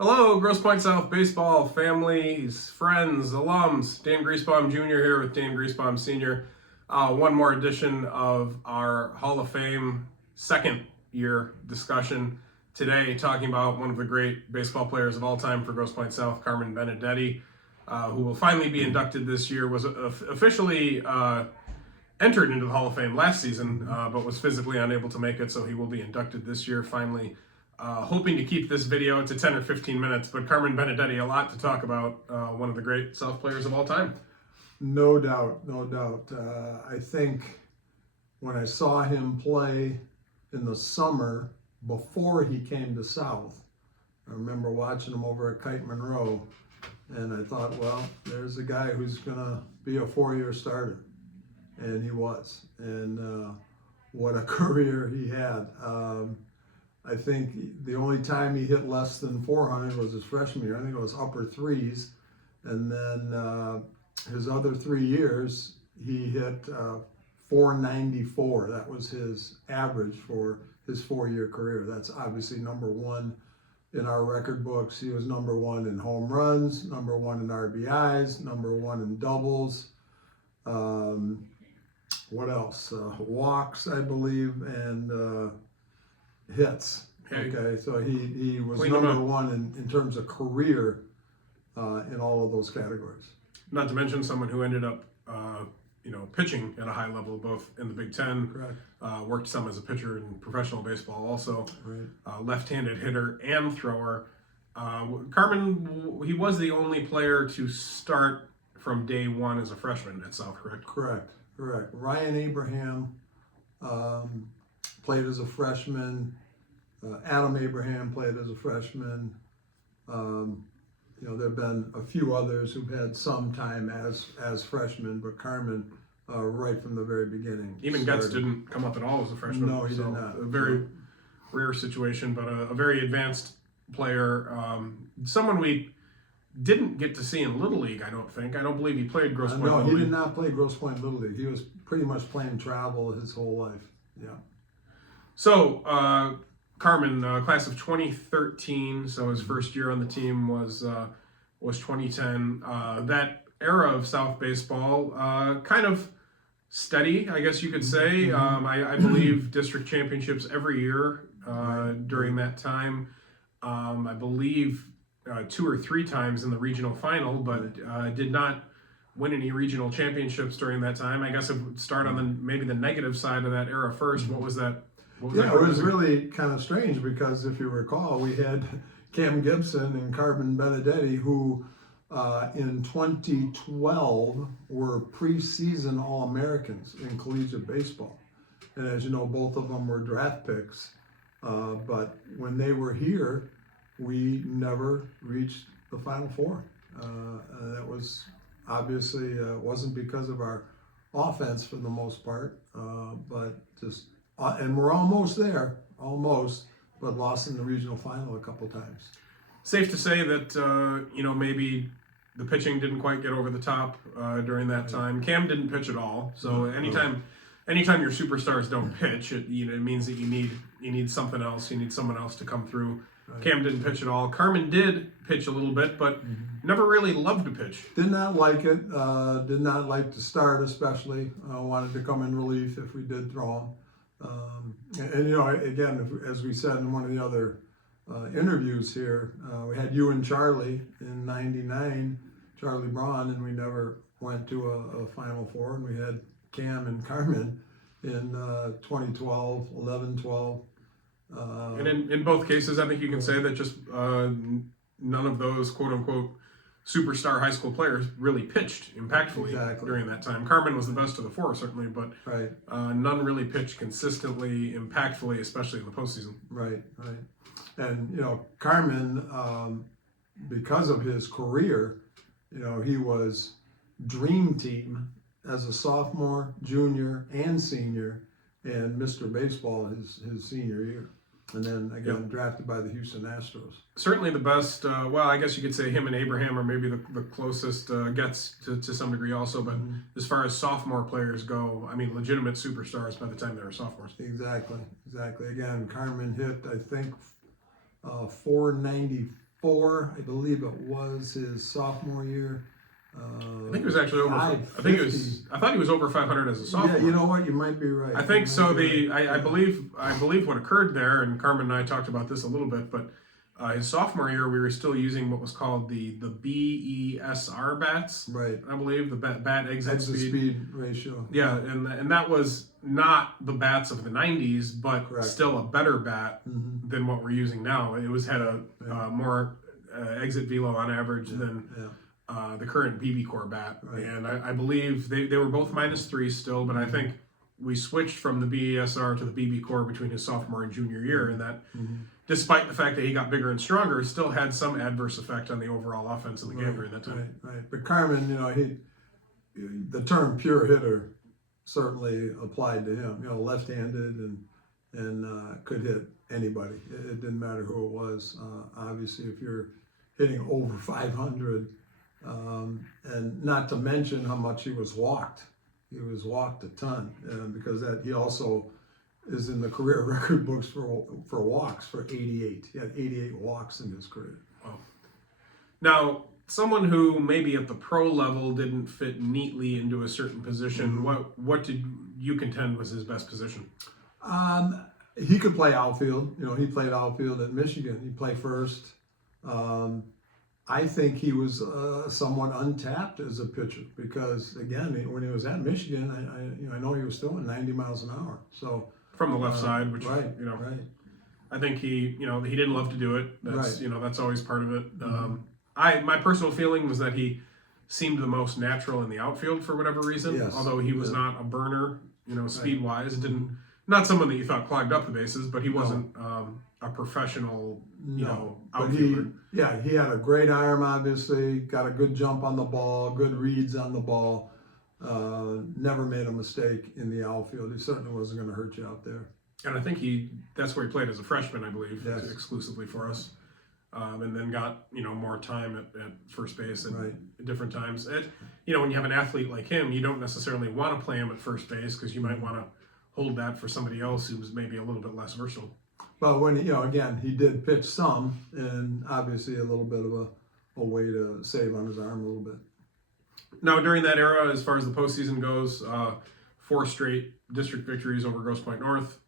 Hello, Grosse Pointe South baseball families, friends, alums. Dan Griesbaum Junior here with Dan Griesbaum Senior. One more edition of our Hall of Fame second year discussion today, talking about one of the great baseball players of all time for Grosse Pointe South, Carmen Benedetti, who will finally be inducted this year. Was officially entered into the Hall of Fame last season, but was physically unable to make it, so he will be inducted this year finally. Hoping to keep this video to 10 or 15 minutes, but Carmen Benedetti, a lot to talk about. One of the great South players of all time. No doubt, no doubt. I think when I saw him play in the summer before he came to South, I remember watching him over at Kite Monroe, and I thought, well, there's a guy who's going to be a four-year starter. And he was. And what a career he had. I think the only time he hit less than 400 was his freshman year. I think it was upper threes. And then his other 3 years, he hit 494. That was his average for his four-year career. That's obviously number one in our record books. He was number one in home runs, number one in RBIs, number one in doubles. What else? Walks, I believe, and hits. Okay, so he was number one in terms of career in all of those categories. Not to mention someone who ended up, pitching at a high level, both in the Big Ten. Correct. Worked some as a pitcher in professional baseball, also. Right. Left-handed hitter and thrower. Carmen, he was the only player to start from day one as a freshman at South, correct? Correct. Ryan Abraham played as a freshman. Adam Abraham played as a freshman. There have been a few others who've had some time as freshmen, but Carmen, right from the very beginning. Even Getz didn't come up at all as a freshman. No, he did not. A very rare situation, but a very advanced player. Someone we didn't get to see in Little League, I don't think. I don't believe he played Grosse Pointe Little League. No, he did not play Grosse Pointe Little League. He was pretty much playing travel his whole life. Yeah. So, Carmen, class of 2013, so his first year on the team was 2010. That era of South baseball, kind of steady, I guess you could say. I believe district championships every year during that time. I believe 2 or 3 times in the regional final, but did not win any regional championships during that time. I guess it would start on maybe the negative side of that era first. What was that? It was really kind of strange because if you recall, we had Cam Gibson and Carmen Benedetti, who in 2012 were preseason All-Americans in collegiate baseball. And as you know, both of them were draft picks. But when they were here, we never reached the Final Four. That was obviously wasn't because of our offense for the most part, but just and we're almost there, but lost in the regional final a couple times. Safe to say that maybe the pitching didn't quite get over the top during that time. Cam didn't pitch at all, so anytime your superstars don't pitch, it means that you need something else. You need someone else to come through. Right. Cam didn't pitch at all. Carmen did pitch a little bit, but never really loved to pitch. Did not like it. Did not like to start, especially. Wanted to come in relief if we did throw him. Again, as we said in one of the other interviews here, we had you and Charlie in '99, Charlie Braun, and we never went to a Final Four. And we had Cam and Carmen in 2012, 11, 12. And in both cases, I think you can say that just none of those quote-unquote superstar high school players really pitched impactfully during that time. Carmen was the best of the four, certainly, but none really pitched consistently, impactfully, especially in the postseason. Right. And, Carmen, because of his career, he was dream team as a sophomore, junior, and senior, and Mr. Baseball his senior year. And then, again, drafted by the Houston Astros. Certainly the best, I guess you could say him and Abraham are maybe the closest gets to some degree also. But as far as sophomore players go, I mean, legitimate superstars by the time they were sophomores. Exactly. Again, Carmen hit, I think, 494 4, I believe it was his sophomore year. I think it was actually over. I thought he was over 500 as a sophomore. Yeah, you know what? You might be right. I think so. I believe what occurred there, and Carmen and I talked about this a little bit, but his sophomore year we were still using what was called the BESR bats. Right. I believe the bat exit speed ratio. Yeah, and that was not the bats of the 90s, but Correct. still a better bat than what we're using now. It had a more exit velo on average than the current BB core bat. Right. And I believe they were both -3 still, but I think we switched from the BESR to the BB core between his sophomore and junior year, and that despite the fact that he got bigger and stronger, still had some adverse effect on the overall offense in the game during that time. Right. But Carmen, the term pure hitter certainly applied to him. Left-handed and could hit anybody. It didn't matter who it was. Obviously, if you're hitting over 500, and not to mention how much he was walked. He was walked a ton, because he also is in the career record books for walks for 88. He had 88 walks in his career. Wow. Now, someone who maybe at the pro level didn't fit neatly into a certain position, what did you contend was his best position? He could play outfield. He played outfield at Michigan. He played first. I think he was somewhat untapped as a pitcher because, again, when he was at Michigan, I know he was throwing 90 miles an hour. So from the left side, which right. I think he didn't love to do it. That's that's always part of it. My personal feeling was that he seemed the most natural in the outfield for whatever reason. Yes. Although he was not a burner, speed wise, not someone that you thought clogged up the bases, but he wasn't a professional, outfielder. He had a great arm, obviously, got a good jump on the ball, good reads on the ball, never made a mistake in the outfield. He certainly wasn't going to hurt you out there. And I think that's where he played as a freshman, I believe, exclusively for us. And then got, more time at first base at different times. When you have an athlete like him, you don't necessarily want to play him at first base because you might want to hold that for somebody else who's maybe a little bit less versatile. But when, again, he did pitch some, and obviously a little bit of a way to save on his arm a little bit. Now, during that era, as far as the postseason goes, 4 straight district victories over Grosse Pointe North.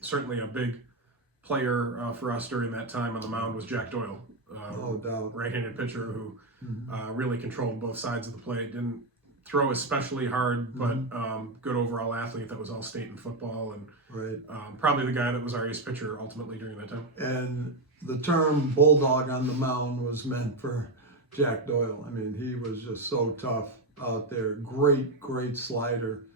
Certainly a big player for us during that time on the mound was Jack Doyle. No doubt. Right-handed pitcher who really controlled both sides of the plate. Didn't throw especially hard, but good overall athlete that was all state in football, and probably the guy that was our ace pitcher ultimately during that time. And the term bulldog on the mound was meant for Jack Doyle. I mean, he was just so tough out there. Great slider,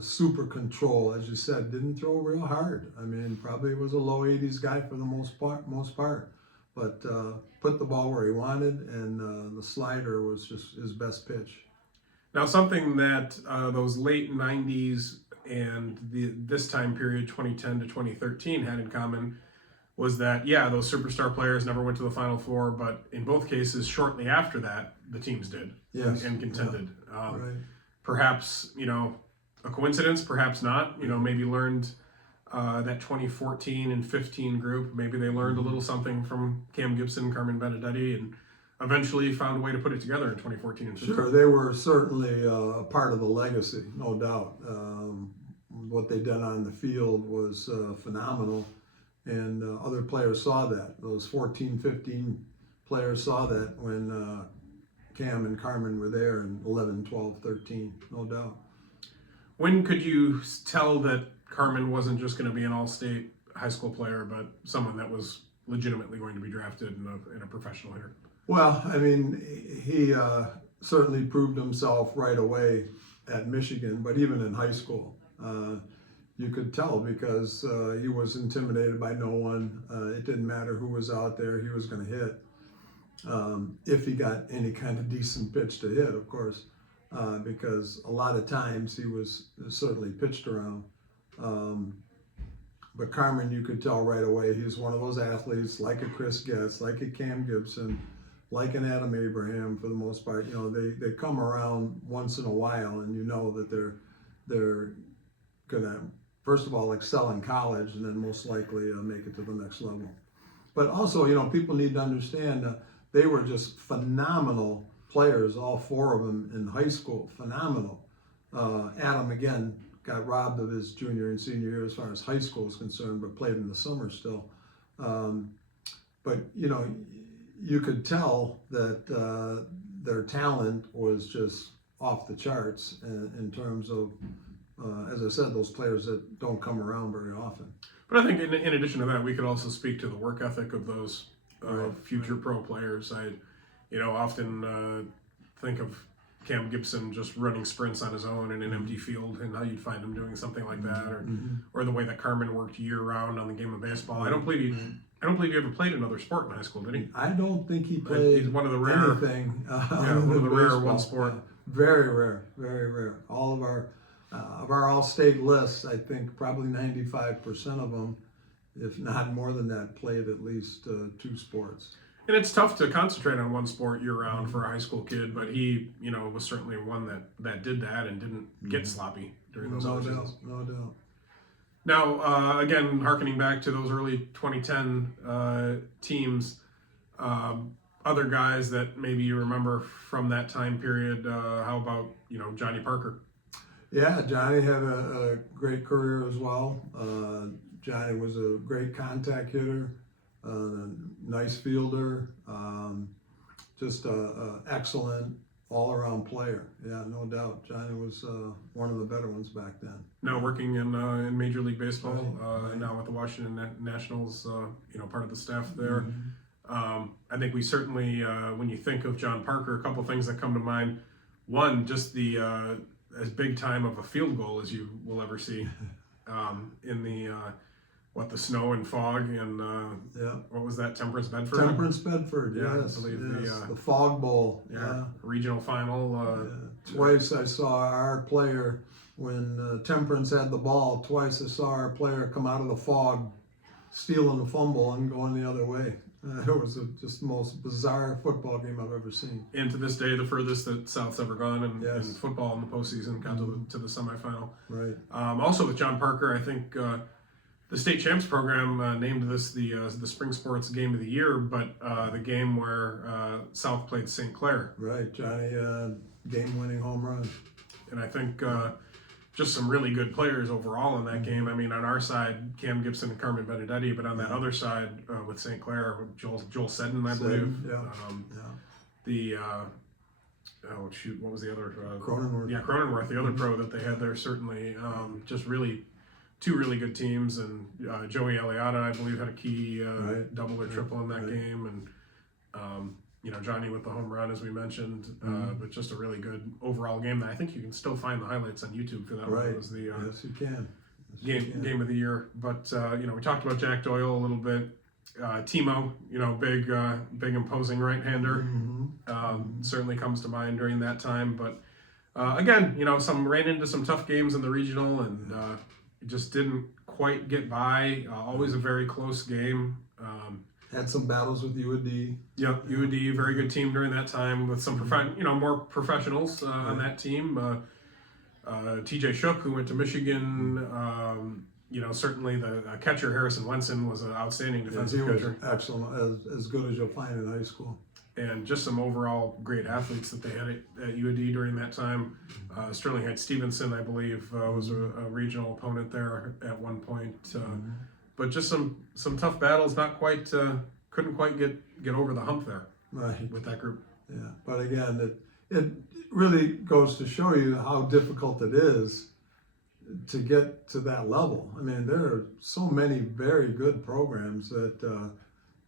super control, as you said. Didn't throw real hard. I mean, probably was a low 80s guy for the most part, but put the ball where he wanted, and the slider was just his best pitch. Now, something that those late 90s and this time period, 2010 to 2013, had in common was that, those superstar players never went to the Final Four, but in both cases, shortly after that, the teams did and contended. Perhaps, a coincidence, perhaps not. Maybe learned that 2014 and 15 group, maybe they learned a little something from Cam Gibson, Carmen Benedetti, and eventually found a way to put it together in 2014 and 15. Sure, they were certainly a part of the legacy, no doubt. What they did on the field was phenomenal, and other players saw that. Those 14, 15 players saw that when Cam and Carmen were there in 11, 12, 13, no doubt. When could you tell that Carmen wasn't just going to be an all-state high school player, but someone that was legitimately going to be drafted in a professional hitter? Well, I mean, he certainly proved himself right away at Michigan, but even in high school, you could tell because he was intimidated by no one. It didn't matter who was out there, he was going to hit. If he got any kind of decent pitch to hit, of course, because a lot of times he was certainly pitched around. But Carmen, you could tell right away, he was one of those athletes like a Chris Getz, like a Cam Gibson, like an Adam Abraham for the most part. They come around once in a while, and that they're gonna, first of all, excel in college, and then most likely make it to the next level. But also, people need to understand they were just phenomenal players, all four of them in high school, phenomenal. Adam, again, got robbed of his junior and senior year as far as high school is concerned, but played in the summer still. But, you could tell that their talent was just off the charts in terms of, as I said, those players that don't come around very often. But I think in addition to that, we could also speak to the work ethic of those future Right. pro players. I, often think of Cam Gibson just running sprints on his own in an empty field, and how you'd find him doing something like that, or the way that Carmen worked year round on the game of baseball. I don't believe he ever played another sport in high school, did he? I don't think he played He's one of the rare, anything. one of the rare one sport. Very rare, very rare. All of our all-state lists, I think probably 95% of them, if not more than that, played at least 2 sports. And it's tough to concentrate on one sport year round for a high school kid, but he, was certainly one that did that and didn't get sloppy during those No seasons. doubt, no doubt. Now, again, harkening back to those early 2010 teams, other guys that maybe you remember from that time period, how about, Johnny Parker? Yeah, Johnny had a great career as well. Johnny was a great contact hitter, nice fielder, just a excellent all-around player. Yeah, no doubt. Johnny was one of the better ones back then. Now working in Major League Baseball, Right. now with the Washington Nationals, part of the staff there. I think we certainly, when you think of John Parker, a couple things that come to mind. One, just the as big time of a field goal as you will ever see in the the snow and fog and Yeah. what was that, Temperance Bedford? Temperance Bedford, Yeah, I yes. believe yes. the, The Fog Bowl. Yeah, regional final. Twice I saw our player, when Temperance had the ball, twice I saw our player come out of the fog, stealing the fumble and going the other way. It was just the most bizarre football game I've ever seen. And to this day, the furthest that South's ever gone in Yes. football in the postseason, got to the semifinal. Right. Also with John Parker, I think the state champs program named this the spring sports game of the year, but the game where South played St. Clair. Right. Johnny, game-winning home run. And I think just some really good players overall in that game. I mean, on our side, Cam Gibson and Carmen Benedetti, but on that other side with St. Clair, Joel Seddon, I believe. Yeah. The what was the other? Cronenworth. Yeah, Cronenworth, the other pro that they had there, certainly just really two really good teams, and Joey Eliada, I believe, had a key Right. double or triple in that Right. game, and Johnny with the home run, as we mentioned, but just a really good overall game. That I think you can still find the highlights on YouTube for that one. Right. It was the Yes, you can. Yes, you can. game of the year. But we talked about Jack Doyle a little bit. Timo, big imposing right-hander, certainly comes to mind during that time. But again, ran into some tough games in the regional, and just didn't quite get by. Always a very close game. Had some battles with UAD. Yeah, UAD, very good team during that time with some more professionals on that team. TJ Shook, who went to Michigan. Certainly the catcher Harrison Wenson was an outstanding defensive He was catcher, excellent, as good as you'll find in high school. and just some overall great athletes that they had at UAD during that time. Sterling Heights Stevenson, I believe, was a regional opponent there at one point. But just some tough battles. Not quite, couldn't quite get over the hump there Right. with that group. Yeah. But again, it really goes to show you how difficult it is to get to that level. I mean, there are so many very good programs that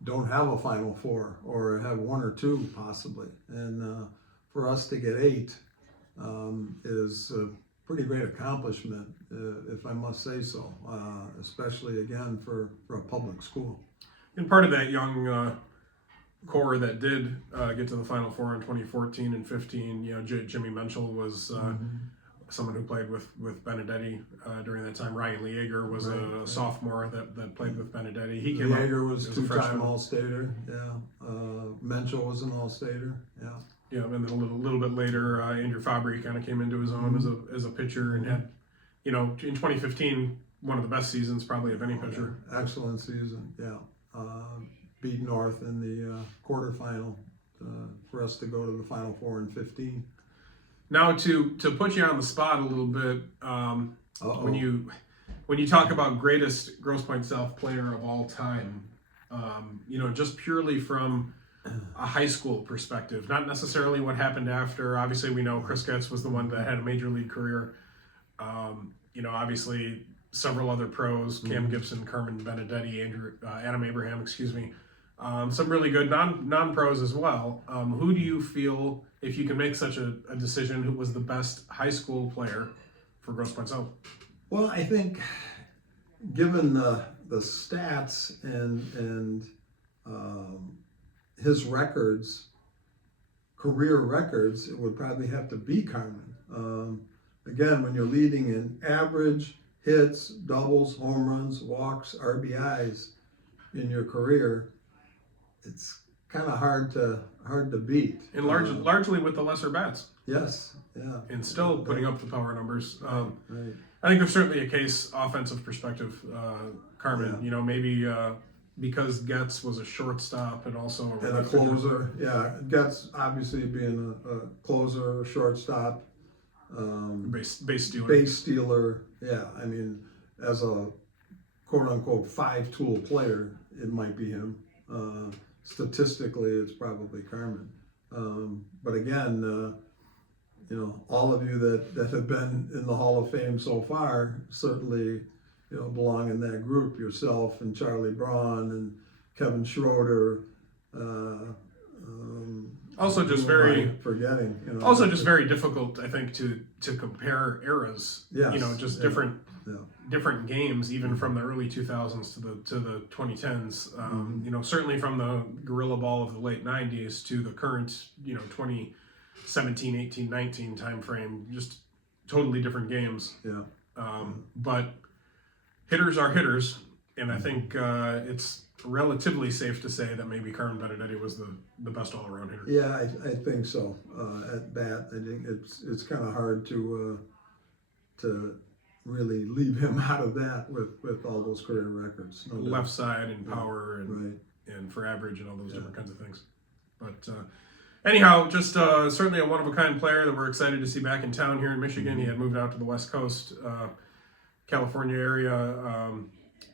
don't have a Final Four or have 1 or 2 possibly. And for us to get 8 is a pretty great accomplishment, if I must say so, especially again for a public school. And part of that young core that did get to the Final Four in 2014 and 15, Jimmy Menchel was someone who played with Benedetti during that time. Ryan Leager was a sophomore that played with Benedetti. He came Leager was as a 2-time freshman. All-Stater. Yeah. Menchel was an All-Stater. Yeah. Yeah, and then a little bit later, Andrew Fabry kind of came into his own as a pitcher, and had, in 2015, one of the best seasons probably of any pitcher. Excellent season. Yeah. beat North in the quarterfinal for us to go to the Final Four in 15. Now, to put you on the spot a little bit, when you talk about greatest Grosse Pointe South player of all time, just purely from a high school perspective, not necessarily what happened after. Obviously, we know Chris Getz was the one that had a major league career. Obviously, several other pros: Cam Gibson, Carmen Benedetti, Adam Abraham, excuse me. Some really good non-pros as well. Who do you feel, if you can make such a decision, who was the best high school player for Grosse Pointe South? Well, I think given the stats and his records, career records, it would probably have to be Carmen. Again, when you're leading in average, hits, doubles, home runs, walks, RBIs in your career, it's kind of hard to beat. And largely with the lesser bats. Yes, yeah. And still putting up the power numbers. Right. I think there's certainly a case, offensive perspective, Carmen. Yeah. Maybe because Getz was a shortstop and also a closer. Yeah, Getz obviously being a closer, shortstop, base stealer. Base stealer. Yeah, I mean, as a quote unquote 5-tool player, it might be him. Statistically, it's probably Carmen. But again, all of you that have been in the Hall of Fame so far certainly, belong in that group. Yourself and Charlie Braun and Kevin Schroeder. Also, just very forgetting. Also, just very difficult, I think, to compare eras. Yes. Just different games, even from the early 2000s to the 2010s. Certainly from the Gorilla Ball of the late 90s to the current, 2017, 18, 19 time frame. Just totally different games. Yeah. But hitters are hitters, and I think it's relatively safe to say that maybe Carmen Benedetti was the best all-around hitter. Yeah, I think so. At bat, I think it's kind of hard to really leave him out of that with all those career records. No Left side and power and right. and for average and all those different kinds of things. But anyhow, just certainly a one-of-a-kind player that we're excited to see back in town here in Michigan. He had moved out to the West Coast, California area,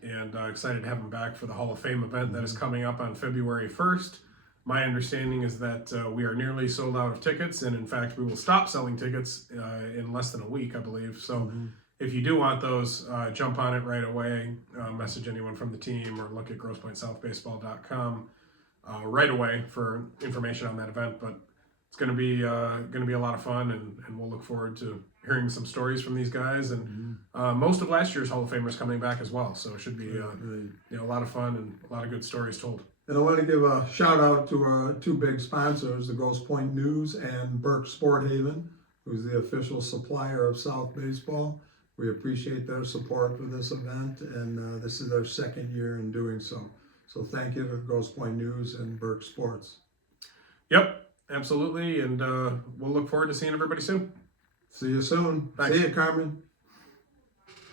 and excited to have him back for the Hall of Fame event that is coming up on February 1st. My understanding is that we are nearly sold out of tickets, and in fact, we will stop selling tickets in less than a week, I believe. So if you do want those, jump on it right away, message anyone from the team, or look at GrossePointeSouthBaseball.com right away for information on that event. But it's going to be a lot of fun, and we'll look forward to hearing some stories from these guys. And most of last year's Hall of Famers coming back as well, so it should be a lot of fun and a lot of good stories told. And I want to give a shout out to our two big sponsors, the Grosse Pointe News and Burke Sport Haven, who's the official supplier of South Baseball. We appreciate their support for this event, and this is their second year in doing so. So thank you to Grosse Pointe News and Burke Sports. Yep, absolutely, and we'll look forward to seeing everybody soon. See you soon. Thanks. See you, Carmen.